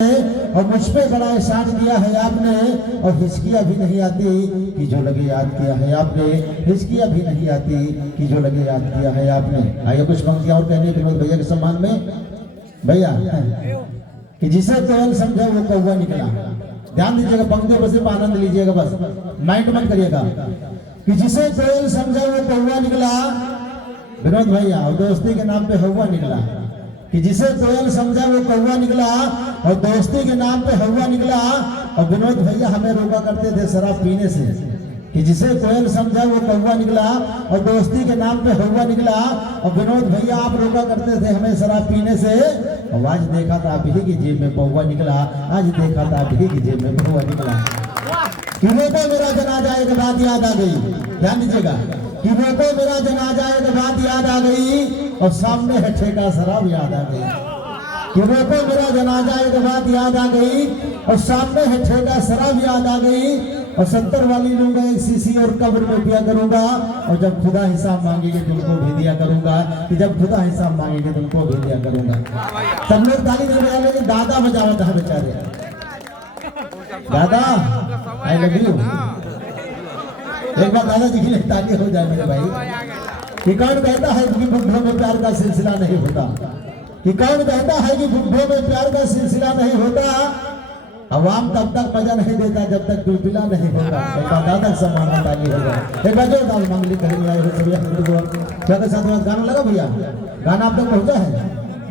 और मुझ पे बड़ा एहसान किया है आपने, और हिचकियाँ भी नहीं आती कि जो लगे याद किया है आपने, हिचकियाँ भी नहीं आती कि जो लगे याद किया है आपने। आइए कुछ पंक्तियाँ और कहने विनोद भैया के सम्मान में। भैया कि जिसे कोयल समझे वो कौवा निकला। ध्यान दीजिएगा, पंक्तियों पर सिर्फ आनंद लीजिएगा, बस माइंड मत करिएगा। कि जिसे कोयल समझे वो कौवा निकला, विनोद भैया, और दोस्ती के नाम पे हवा निकला। कि जिसे कोयल समझा वो कौवा निकला, और दोस्ती के नाम पे हवा निकला। और विनोद भैया हमें रोका करते थे शराब पीने से। कि जिसे कोयल समझा वो कौवा निकला, और दोस्ती के नाम पे हवा निकला। और विनोद भैया आप रोका करते थे हमें शराब पीने से। और आज देखा था आप ही की जेब में पौवा निकला, आज देखा था आप ही की जेब में पौवा निकला। कि रोको मेरा जनाजा एक बात याद आ गई, ध्यान दीजिएगा। कि रोको मेरा जनाजा एक बात याद आ गई, और सामने है ठेका शराब याद आ गई। कि रोको मेरा जनाजा एक बात याद आ गई, और सामने है ठेका शराब याद आ गई। और 70 वाली लूंगा एक शीशी और कब्र में पिया करूंगा, और जब खुदा हिसाब मांगेंगे तुमको भी दिया करूंगा। कि जब खुदा हिसाब मांगेंगे तुमको भी दिया करूंगा। सब लोग ताली नहीं बजा, लेकिन दादा बजावत है बेचारे। दादा आई लव यू। एक बार दादाजी के लिए ताली हो जाए मेरे भाई। कि कौन कहता है कि बुढ़ों में प्यार का सिलसिला नहीं होता? कि कौन कहता है कि बुढ़ों में प्यार का सिलसिला नहीं होता? अवाम तब तक मजा नहीं देता जब तक पिलपिला नहीं होता। दादा सम्मान ताली हो जाए। एक बार जो दाल मंगली करेंगे आए हुए क्या के साथ गाना लगा भैया? गाना आप तक पहुंचा है?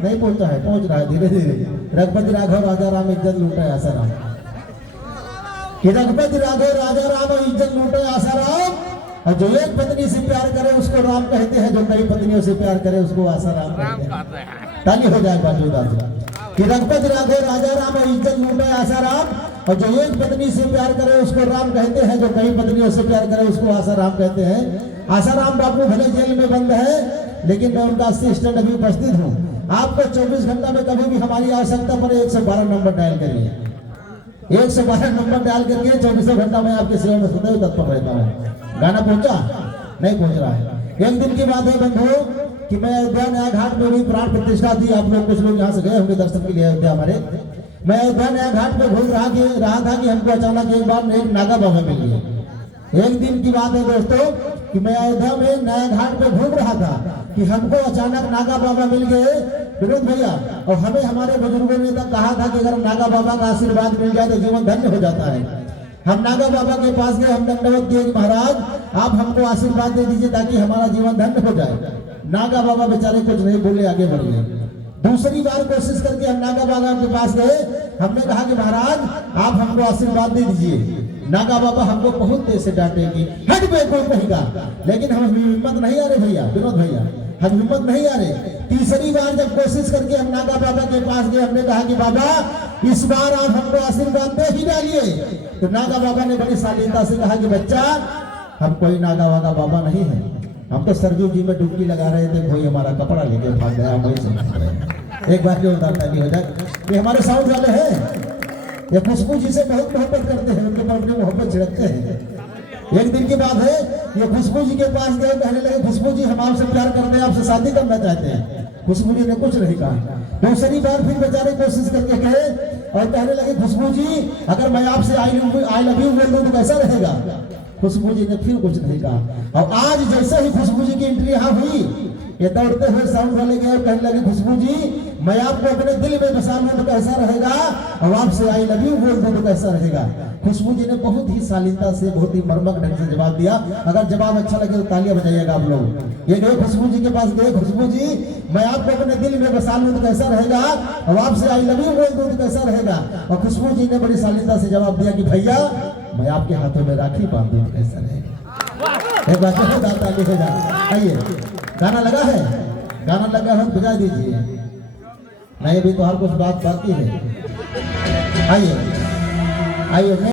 नहीं पहुंचा है, पहुंच रहा है धीरे धीरे। रघुपति राघव राजा राम इज्जत लूटे आसाराम। कि रघुपति राघव राजा राम इज्जत लूटे आसाराम। और जो एक पत्नी से प्यार करे उसको राम कहते हैं, जो कई पत्नियों से प्यार करे उसको आसाराम कहते हैं। ताली हो जाए बाजूदार। कि रघुपति राघव राजा राम इज्जत लूटे आसाराम। और जो एक पत्नी से प्यार करे उसको राम कहते हैं, जो कई पत्नियों से प्यार करे उसको आसाराम कहते हैं। आसाराम बापू भले जेल में बंद है, लेकिन मैं उनका असिस्टेंट अभी उपस्थित हूँ। आपको 24 घंटा में कभी भी हमारी आवश्यकता पड़े 112 नंबर डायल करिए। 112 नंबर डायल करके 24 घंटा में आपकी सेवा में सदैव तत्पर रहता हूँ। गाना पहुंचा? नहीं पहुंच रहा है। एक दिन की बात है बंधु कि मैं अयोध्या नया घाट में भी प्राण प्रतिष्ठा थी। आप लोग कुछ लोग यहाँ से गए होंगे दर्शन के लिए अयोध्या हमारे। मैं अयोध्या नया घाट पे घूम रहा था कि हमको अचानक एक बार एक नागा बाबा मिल गए। एक दिन की बात है दोस्तों कि मैं अयोध्या में नया घाट पे घूम रहा था कि हमको अचानक नागा बाबा मिल गए विनोद भैया। और हमें हमारे बुजुर्गों ने तक कहा था कि अगर नागा बाबा का आशीर्वाद मिल जाए तो जीवन धन्य हो जाता है। हम नागा बाबा के पास गए, हम दंडवत किए कि महाराज आप हमको आशीर्वाद दे दीजिए ताकि हमारा जीवन धन्य हो जाए। नागा बाबा बेचारे कुछ नहीं बोले, आगे बढ़ गए। दूसरी बार कोशिश करके हम नागा बाबा के पास गए। हमने कहा कि महाराज आप हमको आशीर्वाद दे दीजिए। नागा बाबा हमको बहुत तेज से डांटेंगे, हट बेवकूफ कहेगा। लेकिन हम हिम्मत नहीं आ रहे भैया, विनोद भैया, हम हिम्मत नहीं आ रहे। तीसरी बार जब कोशिश करके हम नागा बाबा के पास गए, हमने कहा कि बाबा इस बार आप हमको आशीर्वाद दे ही डालिए। तो नागा बाबा ने बड़ी शालीनता से कहा कि बच्चा हम कोई नागा वागा बाबा नहीं है, हम तो सरजू जी में डुबकी लगा रहे थे, कोई हमारा कपड़ा लेके भाग गया, हम वही समझ रहे। एक बार जोरदार ताली हो जाए। ये हमारे साउंड वाले हैं, ये खुशबू जी से बहुत मोहब्बत करते हैं, उनके पास अपनी मोहब्बत छिड़कते हैं। एक दिन की बात है, ये खुशबू जी के पास गए, कहने लगे खुशबू जी हम आपसे प्यार करते हैं, आपसे शादी करना चाहते हैं। खुशबू जी ने कुछ नहीं कहा। दूसरी बार फिर बेचारे कोशिश करके कहे और कहने लगे खुशबू जी अगर मैं आपसे आई लव यू बोल दूं तो कैसा रहेगा? खुशबू जी ने फिर कुछ नहीं कहा। और आज जैसे ही खुशबू जी की एंट्री यहाँ हुई, ये दौड़ते हुए साउंड वाले गए, कहने लगे खुशबू जी मैं आपको अपने दिल में बसा लूं तो कैसा रहेगा, और आपसे आई लव यू बोल दूं तो कैसा रहेगा? खुशबू जी ने बहुत ही शालीनता से, बहुत ही मर्मक ढंग से जवाब दिया। अगर जवाब अच्छा लगे तो तालियां बजाइएगा आप लोग। ये गए खुशबू जी के पास गए, खुशबू जी मैं आपको अपने दिल में बसा लूं तो कैसा रहेगा, और आपसे आई लव यू बोल दूं तो कैसा रहेगा? और खुशबू जी ने बड़ी शालीनता से जवाब दिया कि भैया मैं आपके हाथों में राखी बांध दूं तो कैसा रहेगा? एक बार ताली हो जाए। आइए गाना लगा है, गाना लगा है बजा दीजिए। नहीं अभी तो हर कुछ बात बाकी है। आइए आइए।